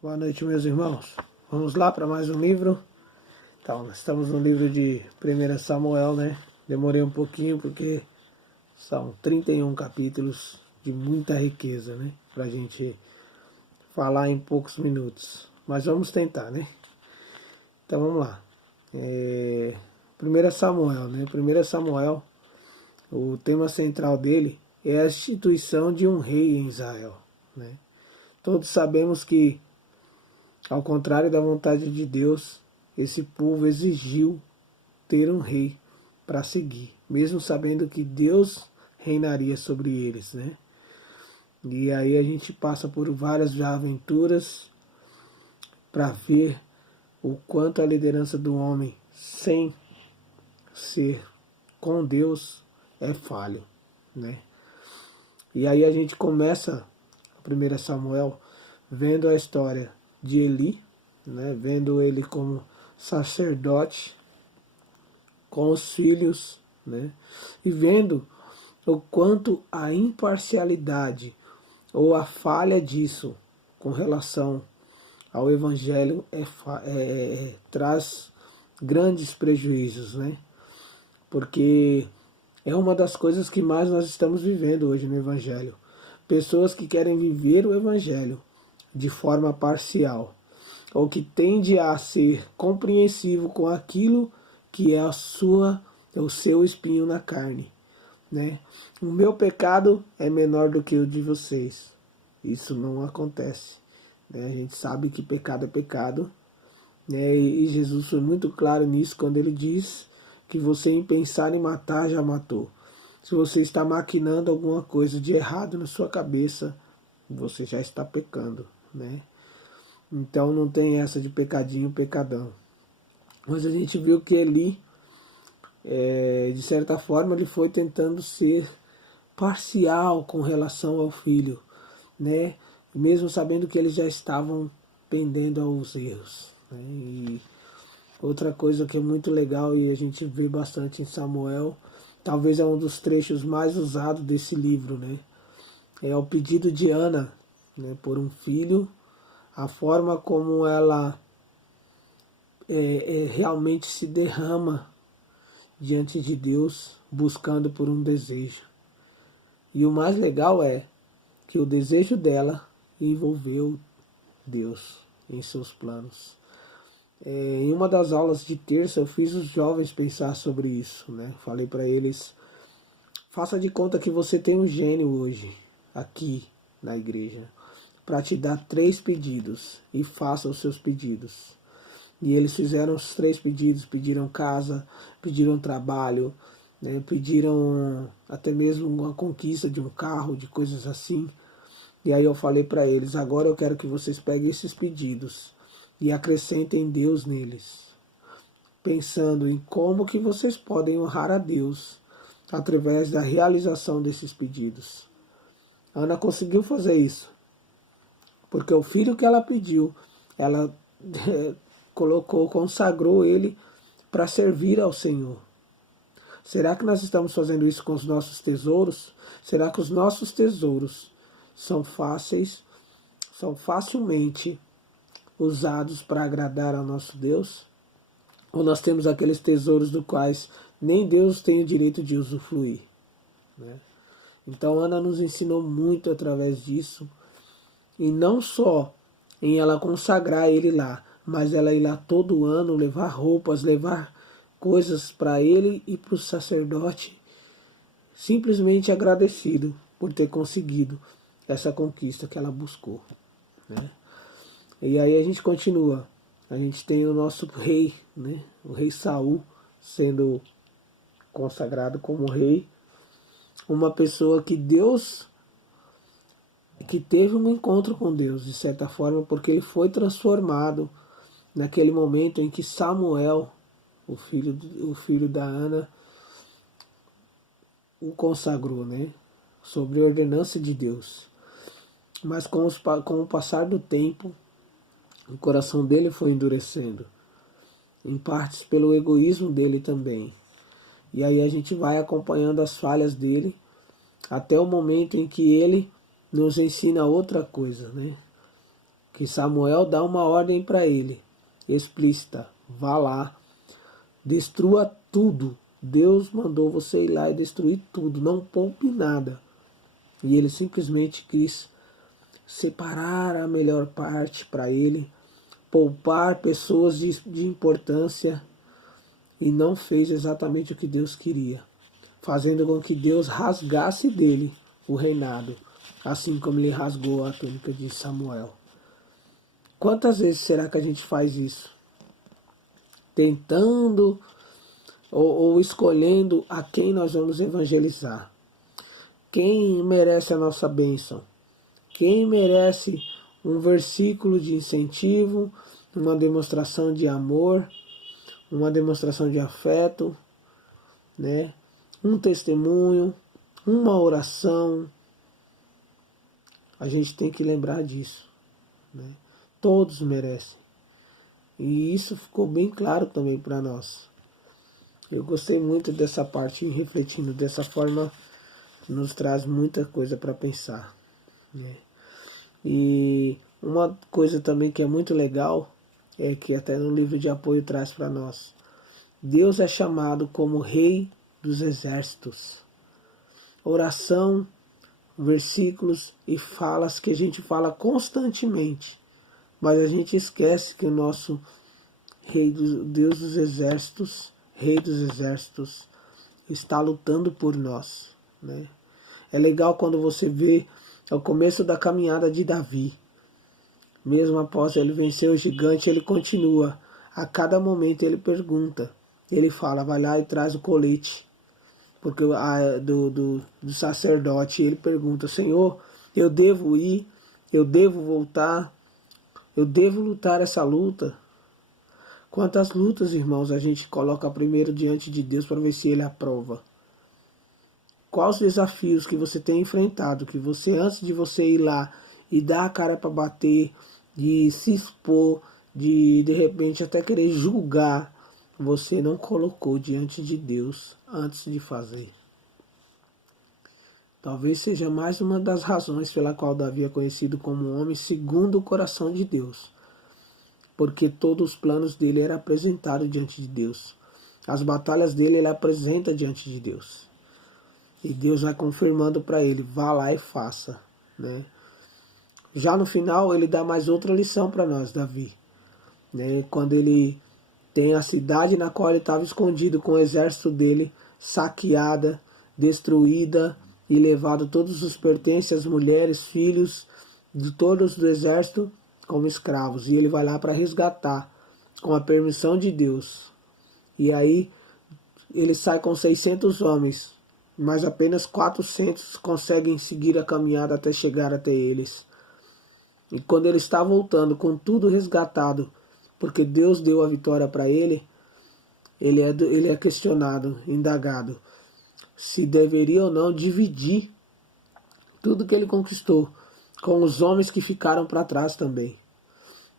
Boa noite, meus irmãos. Vamos lá para mais um livro. Então, nós estamos no livro de 1 Samuel, né? Demorei um pouquinho porque são 31 capítulos de muita riqueza, né? Para a gente falar em poucos minutos. Mas vamos tentar, né? Então, vamos lá. 1 Samuel, né? 1 Samuel, o tema central dele é a instituição de um rei em Israel, né? Todos sabemos que, ao contrário da vontade de Deus, esse povo exigiu ter um rei para seguir, mesmo sabendo que Deus reinaria sobre eles, né? E aí a gente passa por várias aventuras para ver o quanto a liderança do homem sem ser com Deus é falho, né? E aí a gente começa 1 Samuel vendo a história de Eli, né? Vendo ele como sacerdote com os filhos, né? E vendo o quanto a imparcialidade ou a falha disso com relação ao Evangelho traz grandes prejuízos, né? Porque é uma das coisas que mais nós estamos vivendo hoje no Evangelho. Pessoas que querem viver o Evangelho de forma parcial, ou que tende a ser compreensivo com aquilo que é o seu espinho na carne, né? O meu pecado é menor do que o de vocês. Isso não acontece, né? A gente sabe que pecado é pecado, né? E Jesus foi muito claro nisso quando ele diz que você, em pensar em matar, já matou. Se você está maquinando alguma coisa de errado na sua cabeça, você já está pecando, né? Então não tem essa de pecadinho, pecadão. Mas a gente viu que Eli, de certa forma, ele foi tentando ser parcial com relação ao filho, né? Mesmo sabendo que eles já estavam pendendo aos erros, né? E outra coisa que é muito legal e a gente vê bastante em Samuel, talvez é um dos trechos mais usados desse livro, né? É o pedido de Ana, né, por um filho, a forma como ela realmente se derrama diante de Deus, buscando por um desejo. E o mais legal é que o desejo dela envolveu Deus em seus planos. Em uma das aulas de terça eu fiz os jovens pensar sobre isso, né? Falei para eles: faça de conta que você tem um gênio hoje, aqui na igreja, para te dar 3 pedidos, e faça os seus pedidos. E eles fizeram os 3 pedidos, pediram casa, pediram trabalho, né? Pediram até mesmo uma conquista de um carro, de coisas assim. E aí eu falei para eles: agora eu quero que vocês peguem esses pedidos e acrescentem Deus neles, pensando em como que vocês podem honrar a Deus através da realização desses pedidos. Ana conseguiu fazer isso, porque o filho que ela pediu, ela colocou, consagrou ele para servir ao Senhor. Será que nós estamos fazendo isso com os nossos tesouros? Será que os nossos tesouros são facilmente usados para agradar ao nosso Deus? Ou nós temos aqueles tesouros dos quais nem Deus tem o direito de usufruir, né? Então Ana nos ensinou muito através disso, e não só em ela consagrar ele lá, mas ela ir lá todo ano, levar roupas, levar coisas para ele e para o sacerdote, simplesmente agradecido por ter conseguido essa conquista que ela buscou, né? E aí a gente continua. A gente tem o nosso rei, né? O rei Saul sendo consagrado como rei, uma pessoa que teve um encontro com Deus, de certa forma, porque ele foi transformado naquele momento em que Samuel, o filho da Ana, o consagrou, né? Sobre a ordenança de Deus. Mas com o passar do tempo, o coração dele foi endurecendo, em partes pelo egoísmo dele também. E aí a gente vai acompanhando as falhas dele, até o momento em que ele nos ensina outra coisa, né? que Samuel dá uma ordem para ele, explícita: vá lá, destrua tudo. Deus mandou você ir lá e destruir tudo, não poupe nada. E ele simplesmente quis separar a melhor parte para ele, poupar pessoas de importância, e não fez exatamente o que Deus queria, fazendo com que Deus rasgasse dele o reinado, assim como ele rasgou a túnica de Samuel. Quantas vezes será que a gente faz isso? Tentando ou escolhendo a quem nós vamos evangelizar. Quem merece a nossa bênção? Quem merece um versículo de incentivo, uma demonstração de amor, uma demonstração de afeto, né? Um testemunho, uma oração. A gente tem que lembrar disso, né? Todos merecem. E isso ficou bem claro também para nós. Eu gostei muito dessa parte, refletindo dessa forma, nos traz muita coisa para pensar, né? E uma coisa também que é muito legal, é que até no livro de apoio traz para nós: Deus é chamado como Rei dos Exércitos. Oração, versículos e falas que a gente fala constantemente, mas a gente esquece que o nosso Deus dos Exércitos, Rei dos Exércitos, está lutando por nós, né? É legal quando você vê o começo da caminhada de Davi. Mesmo após ele vencer o gigante, ele continua. A cada momento ele pergunta. Ele fala: vai lá e traz o colete, porque do sacerdote. Ele pergunta: Senhor, eu devo ir? Eu devo voltar? Eu devo lutar essa luta? Quantas lutas, irmãos, a gente coloca primeiro diante de Deus para ver se Ele aprova? Quais os desafios que você tem enfrentado, que você, antes de você ir lá e dar a cara para bater, de se expor, de repente até querer julgar, você não colocou diante de Deus antes de fazer? Talvez seja mais uma das razões pela qual Davi é conhecido como um homem segundo o coração de Deus, porque todos os planos dele eram apresentados diante de Deus. As batalhas dele ele apresenta diante de Deus. E Deus vai confirmando para ele: vá lá e faça, né? Já no final ele dá mais outra lição para nós, Davi, né? Quando ele tem a cidade na qual ele estava escondido com o exército dele saqueada, destruída, e levado todos os pertences, mulheres, filhos de todos do exército como escravos. E ele vai lá para resgatar, com a permissão de Deus. E aí ele sai com 600 homens, mas apenas 400 conseguem seguir a caminhada até chegar até eles. E quando ele está voltando com tudo resgatado, porque Deus deu a vitória para ele, ele é questionado, indagado, se deveria ou não dividir tudo que ele conquistou com os homens que ficaram para trás também.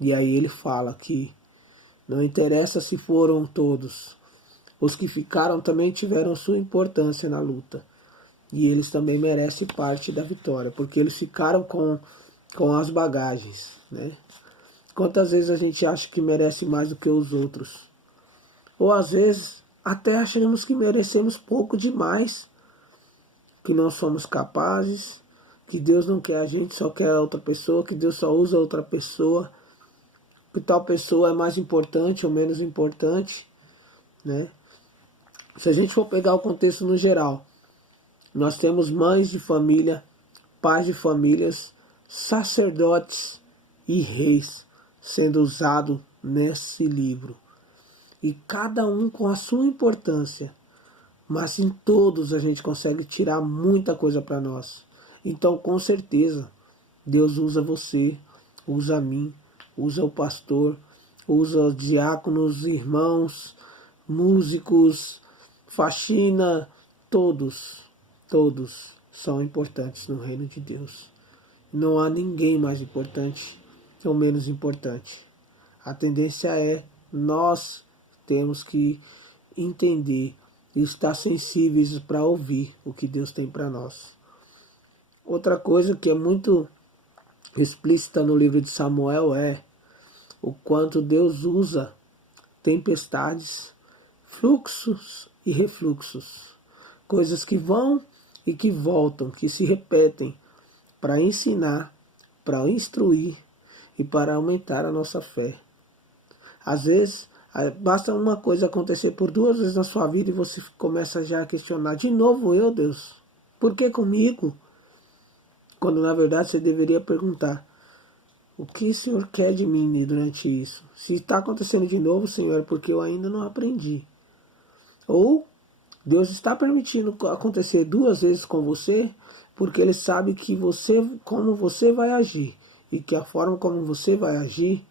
E aí ele fala que não interessa se foram todos, os que ficaram também tiveram sua importância na luta, e eles também merecem parte da vitória, porque eles ficaram com as bagagens, né? Quantas vezes a gente acha que merece mais do que os outros? Ou às vezes até achamos que merecemos pouco demais, que não somos capazes, que Deus não quer a gente, só quer a outra pessoa, que Deus só usa outra pessoa, que tal pessoa é mais importante ou menos importante, né? Se a gente for pegar o contexto no geral, nós temos mães de família, pais de famílias, sacerdotes e reis sendo usados nesse livro. E cada um com a sua importância, mas em todos a gente consegue tirar muita coisa para nós. Então, com certeza, Deus usa você, usa a mim, usa o pastor, usa os diáconos, irmãos, músicos, faxina, todos são importantes no reino de Deus. Não há ninguém mais importante ou menos importante. A tendência é nós temos que entender e estar sensíveis para ouvir o que Deus tem para nós. Outra coisa que é muito explícita no livro de Samuel é o quanto Deus usa tempestades, fluxos e refluxos, coisas que vão e que voltam, que se repetem, para ensinar, para instruir e para aumentar a nossa fé. Às vezes, basta uma coisa acontecer por 2 vezes na sua vida e você começa já a questionar, de novo eu, Deus, por que comigo? Quando na verdade você deveria perguntar, o que o Senhor quer de mim durante isso? Se está acontecendo de novo, Senhor, é porque eu ainda não aprendi. Ou Deus está permitindo acontecer 2 vezes com você, porque Ele sabe que como você vai agir, e que a forma como você vai agir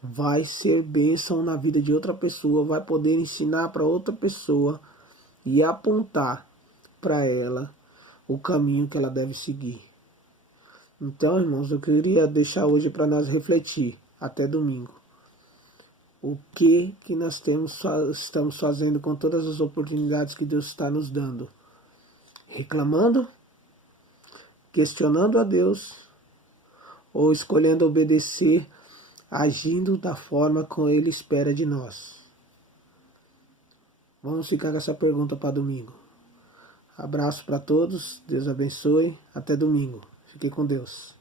vai ser bênção na vida de outra pessoa, vai poder ensinar para outra pessoa e apontar para ela o caminho que ela deve seguir. Então, irmãos, eu queria deixar hoje para nós refletir até domingo. O que nós estamos fazendo com todas as oportunidades que Deus está nos dando? Reclamando? Questionando a Deus? Ou escolhendo obedecer, agindo da forma como Ele espera de nós? Vamos ficar com essa pergunta para domingo. Abraço para todos, Deus abençoe, até domingo. Fique com Deus.